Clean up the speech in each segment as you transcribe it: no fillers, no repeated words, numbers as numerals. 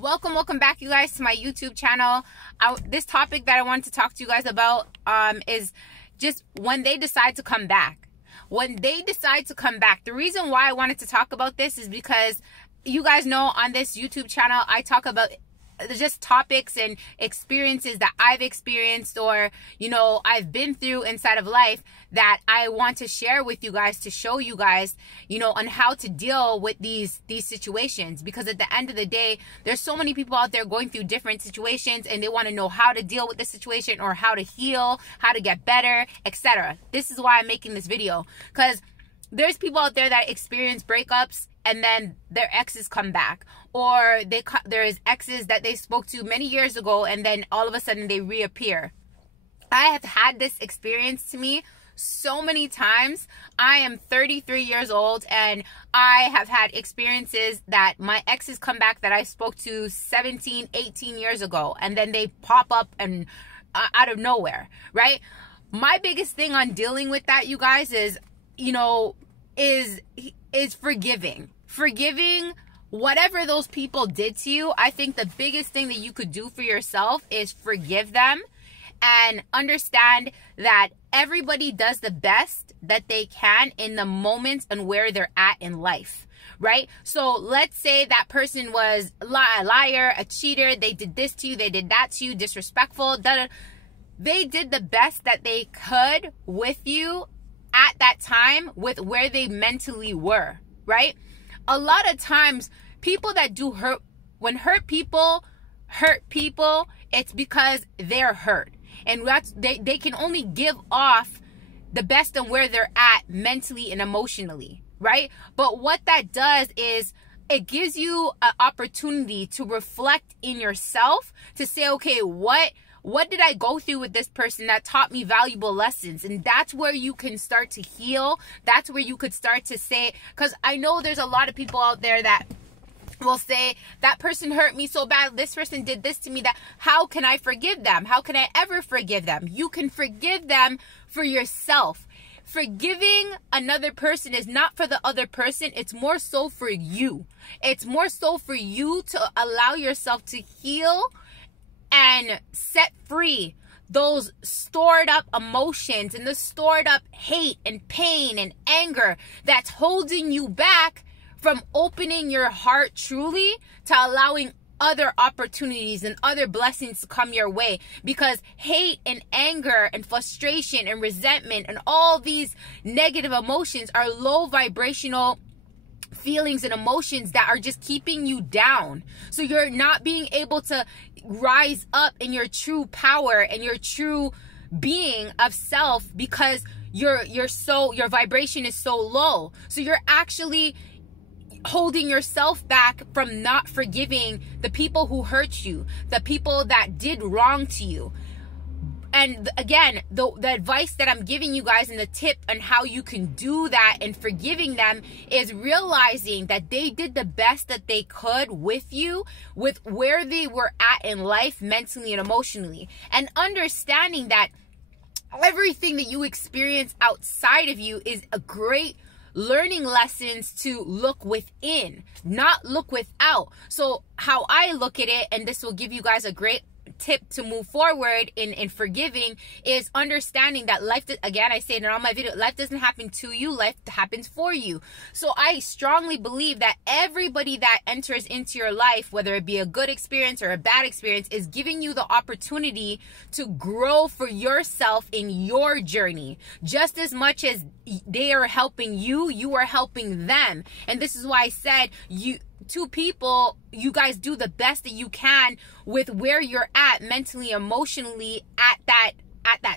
Welcome back, you guys, to my YouTube channel. This topic that I wanted to talk to you guys about is just when they decide to come back. When they decide to come back. The reason why I wanted to talk about this is because you guys know on this YouTube channel, I talk about just topics and experiences that I've experienced or, you know, I've been through inside of life that I want to share with you guys to show you guys, you know, on how to deal with these situations. Because at the end of the day, there's so many people out there going through different situations and they want to know how to deal with the situation or how to heal, how to get better, etc. This is why I'm making this video, because there's people out there that experience breakups and then their exes come back, or there's exes that they spoke to many years ago and then all of a sudden they reappear. I have had this experience to me so many times. I am 33 years old and I have had experiences that my exes come back that I spoke to 17, 18 years ago, and then they pop up and out of nowhere, right? My biggest thing on dealing with that, you guys, is, you know, is forgiving whatever those people did to you. I think the biggest thing that you could do for yourself is forgive them and understand that everybody does the best that they can in the moments and where they're at in life, right? So let's say that person was a liar, a cheater, they did this to you, they did that to you, disrespectful, they did the best that they could with you at that time with where they mentally were, right? A lot of times people that do hurt, when hurt people, it's because they're hurt. And they can only give off the best on where they're at mentally and emotionally, right? But what that does is it gives you an opportunity to reflect in yourself, to say, okay, what did I go through with this person that taught me valuable lessons? And that's where you can start to heal. That's where you could start to say, because I know there's a lot of people out there that will say, that person hurt me so bad, this person did this to me, that how can I forgive them? How can I ever forgive them? You can forgive them for yourself. Forgiving another person is not for the other person. It's more so for you. It's more so for you to allow yourself to heal and set free those stored up emotions and the stored up hate and pain and anger that's holding you back from opening your heart truly to allowing other opportunities and other blessings to come your way. Because hate and anger and frustration and resentment and all these negative emotions are low vibrational feelings and emotions that are just keeping you down. So you're not being able to rise up in your true power and your true being of self because your vibration is so low. So you're actually holding yourself back from not forgiving the people who hurt you, the people that did wrong to you. And again, the advice that I'm giving you guys and the tip on how you can do that and forgiving them is realizing that they did the best that they could with you, with where they were at in life, mentally and emotionally. And understanding that everything that you experience outside of you is a great learning lessons to look within, not look without. So how I look at it, and this will give you guys a great tip to move forward in forgiving, is understanding that life, again, I say it in all my videos, life doesn't happen to you, life happens for you. So I strongly believe that everybody that enters into your life, whether it be a good experience or a bad experience, is giving you the opportunity to grow for yourself in your journey. Just as much as they are helping you, you are helping them. And this is why I said, two people, you guys do the best that you can with where you're at mentally, emotionally at that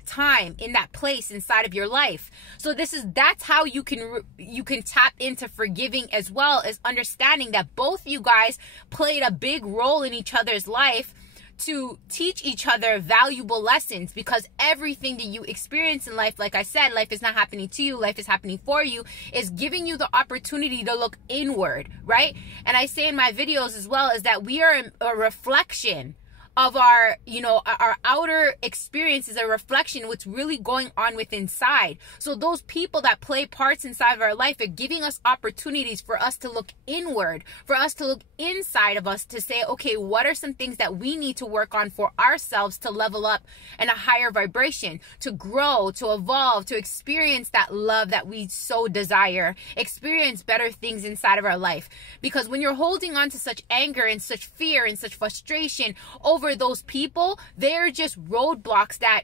time, in that place inside of your life. So that's how you can tap into forgiving, as well as understanding that both you guys played a big role in each other's life to teach each other valuable lessons. Because everything that you experience in life, like I said, life is not happening to you, life is happening for you, is giving you the opportunity to look inward, right? And I say in my videos as well, is that we are a reflection of our, our outer experience is a reflection of what's really going on within inside. So those people that play parts inside of our life are giving us opportunities for us to look inward, for us to look inside of us to say, okay, what are some things that we need to work on for ourselves to level up in a higher vibration, to grow, to evolve, to experience that love that we so desire, experience better things inside of our life. Because when you're holding on to such anger and such fear and such frustration over those people, they're just roadblocks that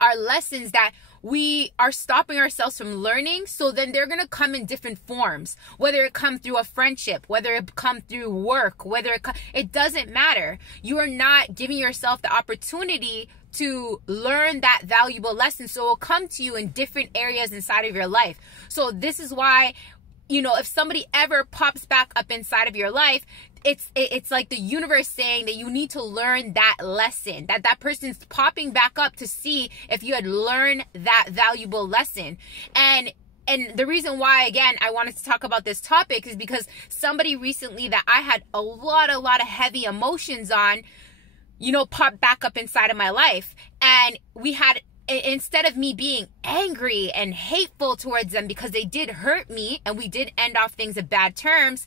are lessons that we are stopping ourselves from learning. So then they're going to come in different forms, whether it come through a friendship, whether it come through work, it doesn't matter. You are not giving yourself the opportunity to learn that valuable lesson. So it will come to you in different areas inside of your life. So this is why, if somebody ever pops back up inside of your life, it's like the universe saying that you need to learn that lesson, that person's popping back up to see if you had learned that valuable lesson. And the reason why, again, I wanted to talk about this topic is because somebody recently that I had a lot of heavy emotions on, popped back up inside of my life. And we had, instead of me being angry and hateful towards them because they did hurt me and we did end off things in bad terms,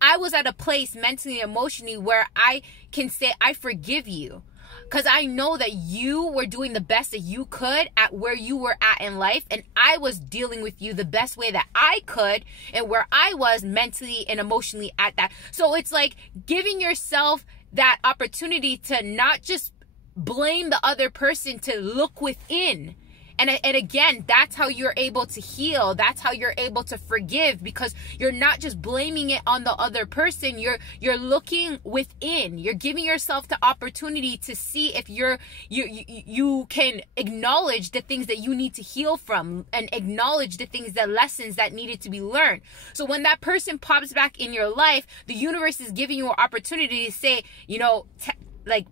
I was at a place mentally and emotionally where I can say, I forgive you. Because I know that you were doing the best that you could at where you were at in life. And I was dealing with you the best way that I could and where I was mentally and emotionally at that. So it's like giving yourself that opportunity to not just blame the other person, to look within. And again, that's how you're able to heal. That's how you're able to forgive, because you're not just blaming it on the other person. You're looking within. You're giving yourself the opportunity to see if you can acknowledge the things that you need to heal from and acknowledge the lessons that needed to be learned. So when that person pops back in your life, the universe is giving you an opportunity to say,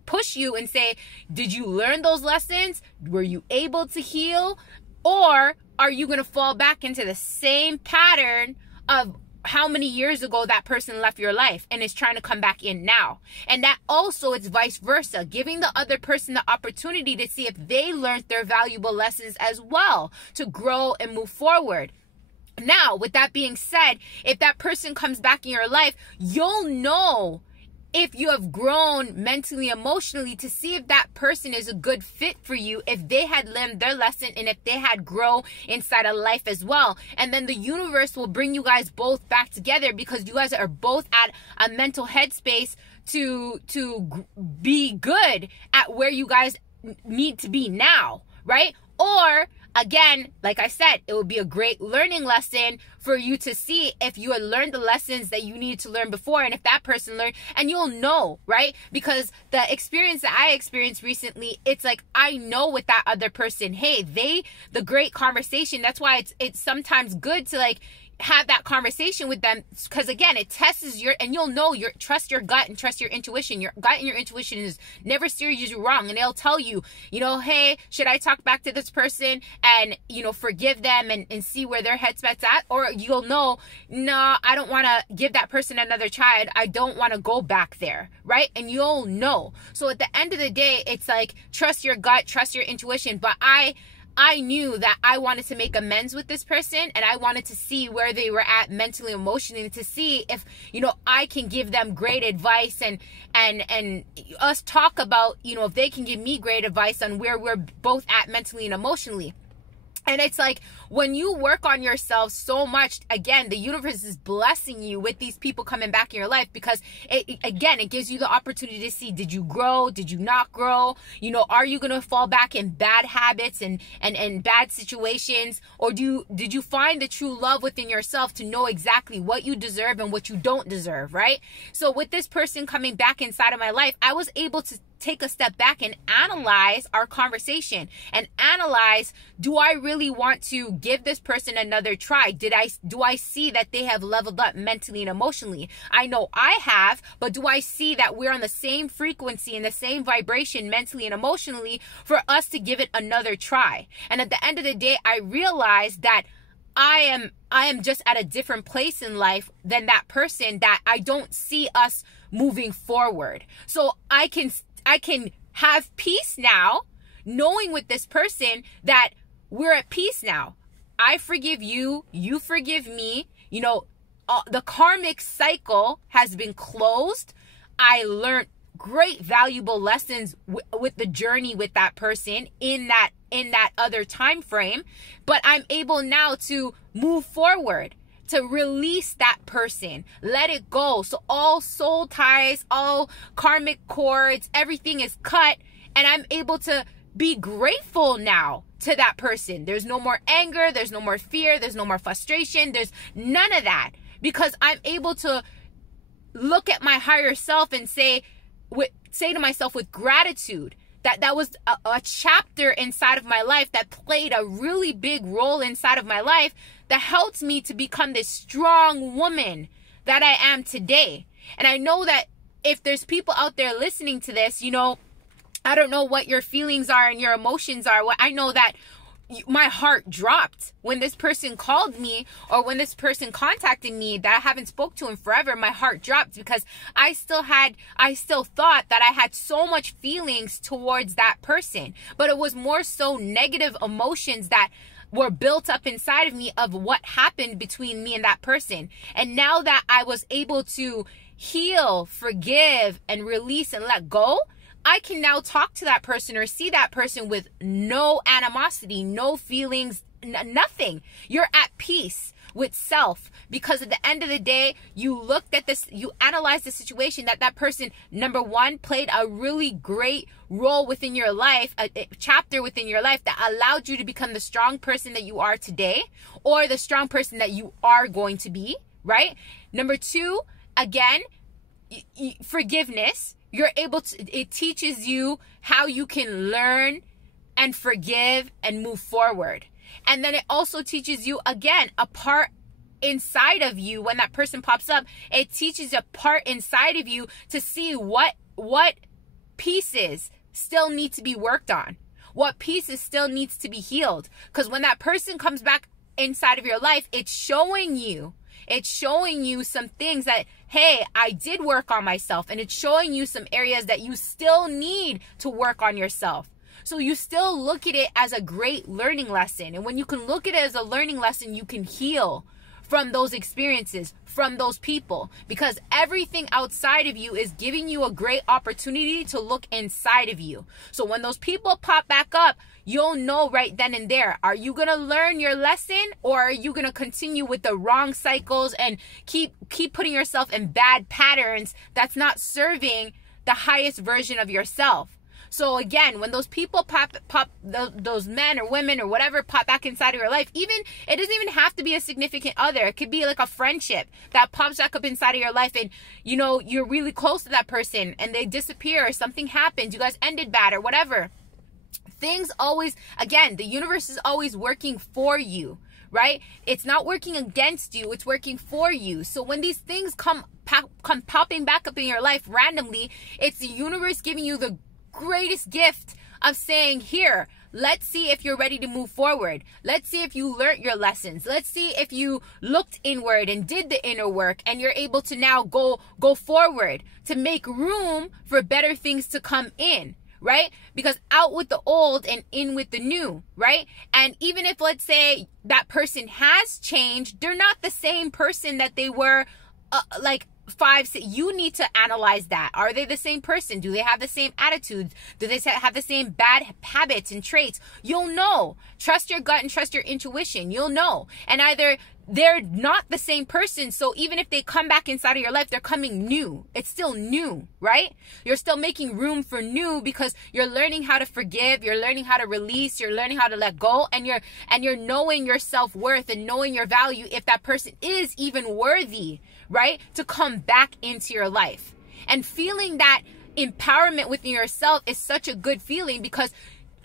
push you and say, did you learn those lessons? Were you able to heal? Or are you going to fall back into the same pattern of how many years ago that person left your life and is trying to come back in now? And that also, it's vice versa, giving the other person the opportunity to see if they learned their valuable lessons as well, to grow and move forward. Now, with that being said, if that person comes back in your life, you'll know if you have grown mentally, emotionally, to see if that person is a good fit for you, if they had learned their lesson and if they had grown inside of life as well. And then the universe will bring you guys both back together, because you guys are both at a mental headspace to be good at where you guys need to be now, right? Or again, like I said, it would be a great learning lesson for you to see if you had learned the lessons that you needed to learn before, and if that person learned, and you'll know, right? Because the experience that I experienced recently, it's like, I know with that other person, hey, the great conversation, that's why it's sometimes good to have that conversation with them, because again, it tests and you'll know, trust your gut and trust your intuition. Your gut and your intuition is never steers you wrong, and they'll tell you, hey, should I talk back to this person and forgive them and see where their headspace at? Or you'll know, no, I don't want to give that person another try. I don't want to go back there, right? And you'll know. So at the end of the day, it's like, trust your gut, trust your intuition. But I knew that I wanted to make amends with this person, and I wanted to see where they were at mentally, emotionally, to see if, I can give them great advice and us talk about, if they can give me great advice on where we're both at mentally and emotionally. And it's like, when you work on yourself so much, again, the universe is blessing you with these people coming back in your life, because it gives you the opportunity to see, did you grow? Did you not grow? Are you going to fall back in bad habits and bad situations? Or did you find the true love within yourself to know exactly what you deserve and what you don't deserve, right? So with this person coming back inside of my life, I was able to take a step back and analyze our conversation and analyze, do I really want to give this person another try? Do I see that they have leveled up mentally and emotionally? I know I have, but do I see that we're on the same frequency and the same vibration mentally and emotionally for us to give it another try? And at the end of the day, I realized that I am just at a different place in life than that person, that I don't see us moving forward. So I can have peace now, knowing with this person that we're at peace now. I forgive you, you forgive me. You know, the karmic cycle has been closed. I learned great valuable lessons with the journey with that person in that other time frame, but I'm able now to move forward, to release that person, let it go. So all soul ties, all karmic cords, everything is cut, and I'm able to be grateful now to that person. There's no more anger, there's no more fear, there's no more frustration, there's none of that, because I'm able to look at my higher self and say to myself with gratitude that was a chapter inside of my life that played a really big role inside of my life that helped me to become this strong woman that I am today. And I know that if there's people out there listening to this, you know, I don't know what your feelings are and your emotions are. I know that my heart dropped when this person called me, or when this person contacted me that I haven't spoke to in forever. My heart dropped because I still thought that I had so much feelings towards that person, but it was more so negative emotions that were built up inside of me of what happened between me and that person. And now that I was able to heal, forgive, and release and let go, I can now talk to that person or see that person with no animosity, no feelings, nothing. You're at peace with self, because at the end of the day, you looked at this, you analyzed the situation that person, number one, played a really great role within your life, a chapter within your life that allowed you to become the strong person that you are today, or the strong person that you are going to be, right? Number two, again, forgiveness. You're able to, it teaches you how you can learn and forgive and move forward. And then it also teaches you, again, a part inside of you. When that person pops up, it teaches a part inside of you to see what pieces still need to be worked on, what pieces still needs to be healed. Because when that person comes back inside of your life, it's showing you some things that, hey, I did work on myself, and it's showing you some areas that you still need to work on yourself. So you still look at it as a great learning lesson. And when you can look at it as a learning lesson, you can heal from those experiences, from those people, because everything outside of you is giving you a great opportunity to look inside of you. So when those people pop back up, you'll know right then and there, are you going to learn your lesson, or are you going to continue with the wrong cycles and keep putting yourself in bad patterns that's not serving the highest version of yourself? So again, when those people pop those men or women or whatever pop back inside of your life, it doesn't even have to be a significant other. It could be like a friendship that pops back up inside of your life, and you know, you're really close to that person and they disappear, or something happens, you guys ended bad or whatever. Things always, again, the universe is always working for you, right? It's not working against you, it's working for you. So when these things come popping back up in your life randomly, it's the universe giving you the greatest gift of saying, here, let's see if you're ready to move forward. Let's see if you learned your lessons. Let's see if you looked inward and did the inner work, and you're able to now go forward to make room for better things to come in, right? Because out with the old and in with the new, right? And even if, let's say, that person has changed, they're not the same person that they were you need to analyze that. Are they the same person? Do they have the same attitudes? Do they have the same bad habits and traits? You'll know. Trust your gut and trust your intuition. You'll know. And either they're not the same person, so even if they come back inside of your life, they're coming new. It's still new, right? You're still making room for new, because you're learning how to forgive, you're learning how to release, you're learning how to let go, and you're knowing your self-worth and knowing your value, if that person is even worthy, right, to come back into your life. And feeling that empowerment within yourself is such a good feeling, because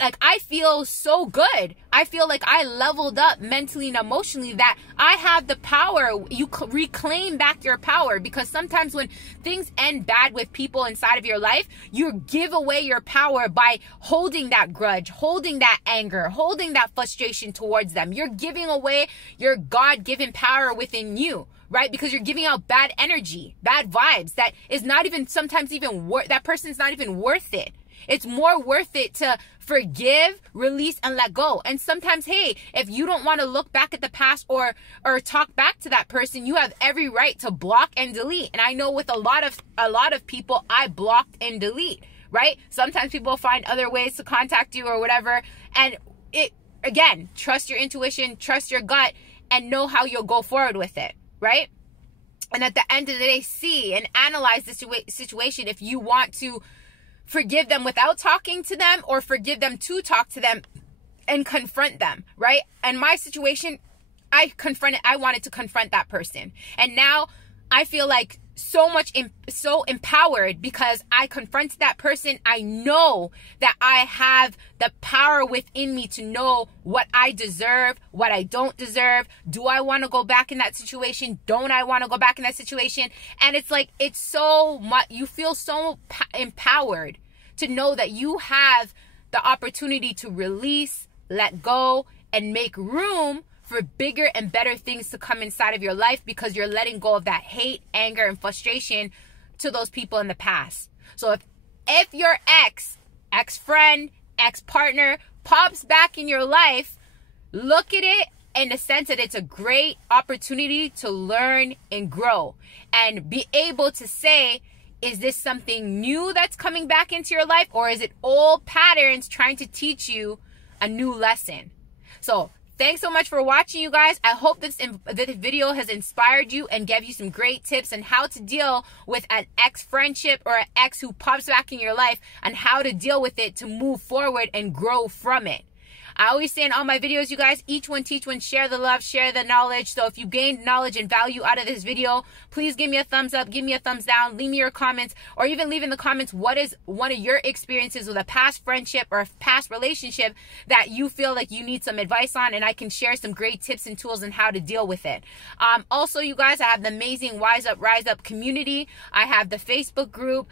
like, I feel so good. I feel like I leveled up mentally and emotionally, that I have the power. You reclaim back your power, because sometimes when things end bad with people inside of your life, you give away your power by holding that grudge, holding that anger, holding that frustration towards them. You're giving away your God-given power within you, right? Because you're giving out bad energy, bad vibes that is not even, sometimes even that person's not even worth it. It's more worth it to forgive, release, and let go. And sometimes, hey, if you don't want to look back at the past or talk back to that person, you have every right to block and delete. And I know with a lot of people, I blocked and delete, right? Sometimes people find other ways to contact you or whatever. And again, trust your intuition, trust your gut, and know how you'll go forward with it, right? And at the end of the day, see and analyze the situation if you want to forgive them without talking to them, or forgive them to talk to them and confront them, right? And my situation, I wanted to confront that person. And now I feel like so empowered because I confronted that person. I know that I have the power within me to know what I deserve, what I don't deserve. Do I want to go back in that situation? Don't I want to go back in that situation? And it's like, it's so much, you feel so empowered to know that you have the opportunity to release, let go, and make room for bigger and better things to come inside of your life, because you're letting go of that hate, anger, and frustration to those people in the past. So if your ex-friend, ex-partner pops back in your life, look at it in the sense that it's a great opportunity to learn and grow, and be able to say, is this something new that's coming back into your life, or is it old patterns trying to teach you a new lesson? So thanks so much for watching, you guys. I hope this video has inspired you and gave you some great tips on how to deal with an ex friendship or an ex who pops back in your life, and how to deal with it to move forward and grow from it. I always say in all my videos, you guys, each one teach one, share the love, share the knowledge. So if you gained knowledge and value out of this video, please give me a thumbs up, give me a thumbs down, leave me your comments, or even leave in the comments what is one of your experiences with a past friendship or a past relationship that you feel like you need some advice on, and I can share some great tips and tools on how to deal with it. Also, you guys, I have the amazing Wise Up, Rise Up community. I have the Facebook group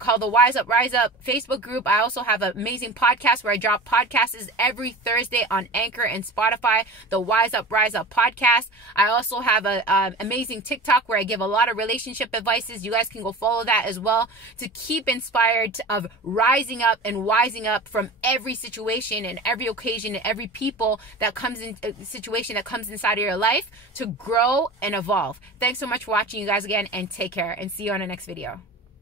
called the Wise Up, Rise Up Facebook group. I also have an amazing podcast where I drop podcasts every Thursday on Anchor and Spotify, the Wise Up, Rise Up podcast. I also have an amazing TikTok where I give a lot of relationship advices. You guys can go follow that as well to keep inspired of rising up and wising up from every situation and every occasion and every people that comes in, situation that comes inside of your life, to grow and evolve. Thanks so much for watching, you guys, again, and take care, and see you on the next video.